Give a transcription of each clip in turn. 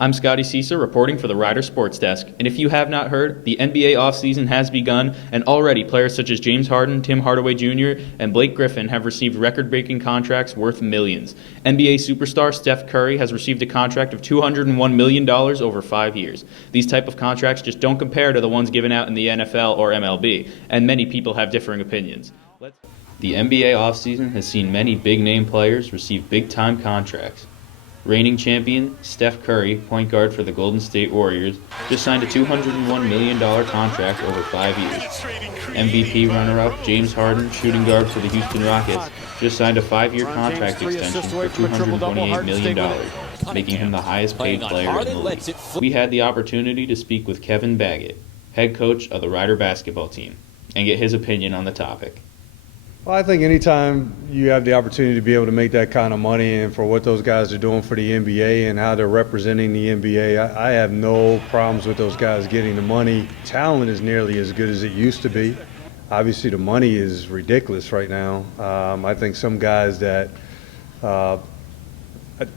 I'm Scotty Cisa reporting for the Rider Sports Desk, and if you have not heard, the NBA offseason has begun, and already players such as James Harden, Tim Hardaway Jr., and Blake Griffin have received record-breaking contracts worth millions. NBA superstar Steph Curry has received a contract of $201 million over 5 years. These type of contracts just don't compare to the ones given out in the NFL or MLB, and many people have differing opinions. The NBA offseason has seen many big-name players receive big-time contracts. Reigning champion Steph Curry, point guard for the Golden State Warriors, just signed a $201 million contract over 5 years. MVP runner-up James Harden, shooting guard for the Houston Rockets, just signed a 5-year contract extension for $228 million, making him the highest-paid player in the league. We had the opportunity to speak with Kevin Baggett, head coach of the Rider basketball team, and get his opinion on the topic. Well, I think anytime you have the opportunity to be able to make that kind of money and for what those guys are doing for the NBA and how they're representing the NBA, I have no problems with those guys getting the money. Talent is nearly as good as it used to be. Obviously, the money is ridiculous right now. I think some guys that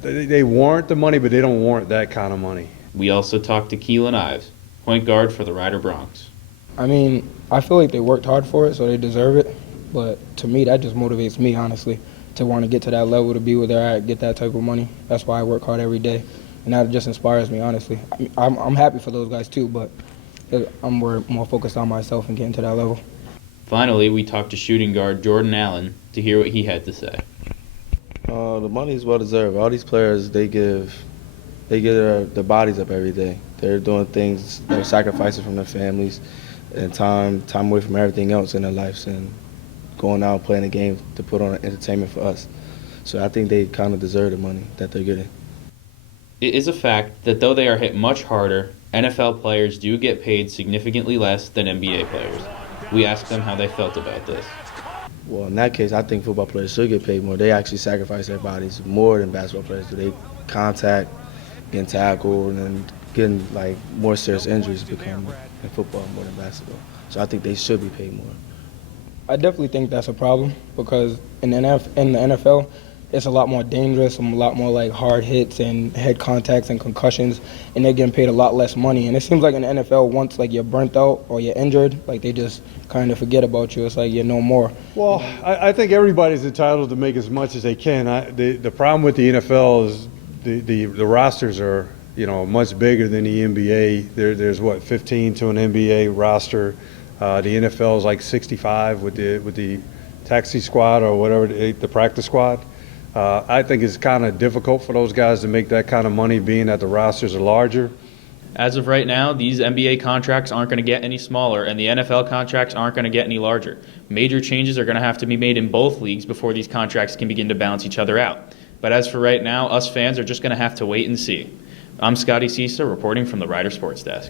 they warrant the money, but they don't warrant that kind of money. We also talked to Keelan Ives, point guard for the Rider Bronx. I mean, I feel like they worked hard for it, so they deserve it. But to me, that just motivates me, honestly, to want to get to that level, to be where they're at, get that type of money. That's why I work hard every day. And that just inspires me, honestly. I'm happy for those guys, too, but I'm more focused on myself and getting to that level. Finally, we talked to shooting guard Jordan Allen to hear what he had to say. The money is well deserved. All these players, they give their bodies up every day. They're doing things, they're sacrificing from their families and time away from everything else in their lives and going out and playing a game to put on entertainment for us. So I think they kind of deserve the money that they're getting. It is a fact that though they are hit much harder, NFL players do get paid significantly less than NBA players. We asked them how they felt about this. Well, in that case, I think football players should get paid more. They actually sacrifice their bodies more than basketball players do. They contact, getting tackled, and getting more serious injuries become in football more than basketball. So I think they should be paid more. I definitely think that's a problem because in the NFL, it's a lot more dangerous, a lot more hard hits and head contacts and concussions, and they're getting paid a lot less money. And it seems like in the NFL, once you're burnt out or you're injured, they just kind of forget about you. It's like you're no more. Well, I think everybody's entitled to make as much as they can. The problem with the NFL is the rosters are much bigger than the NBA. There's 15 to an NBA roster. The NFL is like 65 with the taxi squad or whatever, the practice squad. I think it's kind of difficult for those guys to make that kind of money being that the rosters are larger. As of right now, these NBA contracts aren't going to get any smaller, and the NFL contracts aren't going to get any larger. Major changes are going to have to be made in both leagues before these contracts can begin to balance each other out. But as for right now, us fans are just going to have to wait and see. I'm Scotty Cisa reporting from the Rider Sports Desk.